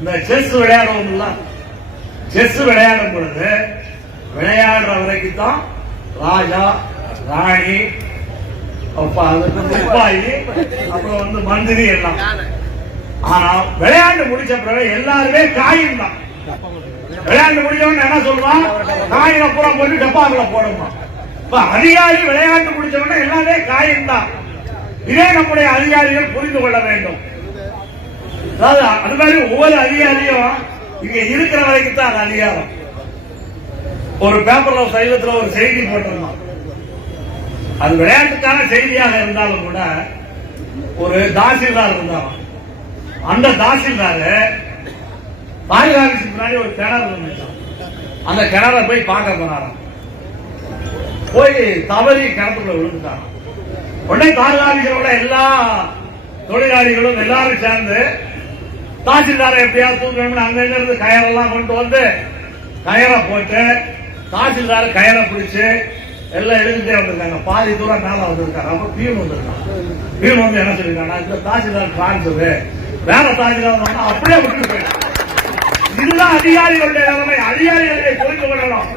இந்த chess விளையாடுவோம்ல, chess விளையாடும் பொழுது விளையாடுற வரைக்கும் தான் ராஜா ராணி சிப்பாயி அப்புறம் மந்திரி எல்லாம். ஆனா விளையாண்டு முடிச்ச பிறகு எல்லாருமே காயின் தான். விளையாண்டு முடிச்சவன் என்ன சொல்லுவான், காயினை பூரா போட்டு டப்பாக்குள்ள போடுமா. அதிகாரி விளையாண்டு முடிச்சவன எல்லாமே காயின் தான். இதே நம்முடைய அதிகாரிகள் புரிந்து கொள்ள வேண்டும். அதாவது அது மாதிரி ஒவ்வொரு அதிகாரியும் இங்க இருக்கிற வரைக்கும் தான் அது அதிகாரம். ஒரு பேப்பர்ல சைவத்துல ஒரு செய்தி போட்டிருந்தோம். அது விளையாட்டுக்கான செய்தியாக இருந்தாலும் கூட ஒரு தாசில்தார் இருந்தாலும் அந்த தாசில்தார் தாலுகா ஆபீஸுக்கு முன்னாடி ஒரு கிணறு இருந்துச்சான். அந்த கிணறை போய் பார்க்க போனாராம். போய் தவறி கிணத்துக்குள்ள விழுந்துட்டாராம். உடனே தாலுகா ஆபீஸில் உள்ள எல்லா தொழிலாளிகளும் எல்லாரும் சேர்ந்து தாசில்தாரை எப்படியாவது தூக்கணும்னு அங்கிருந்து இருந்து கயரெல்லாம் கொண்டு வந்து கயரை போட்டு தாசில்தார கயரை பிடிச்சு எல்லாம் எழுதிட்டே வந்திருக்காங்க. பாதி தூரம் மேல வந்திருக்காங்க. அப்ப பீன் வந்திருக்காங்க. பீன் வந்து என்ன சொல்லிருக்காங்க, இந்த தாசில்தார் காணிச்சது வேற தாசில்தார் அப்படியே விட்டு போயிட்டாங்க. இதுதான் அதிகாரிகளுடைய நிலைமை. அதிகாரிகளை புரிந்து கொள்ளணும்.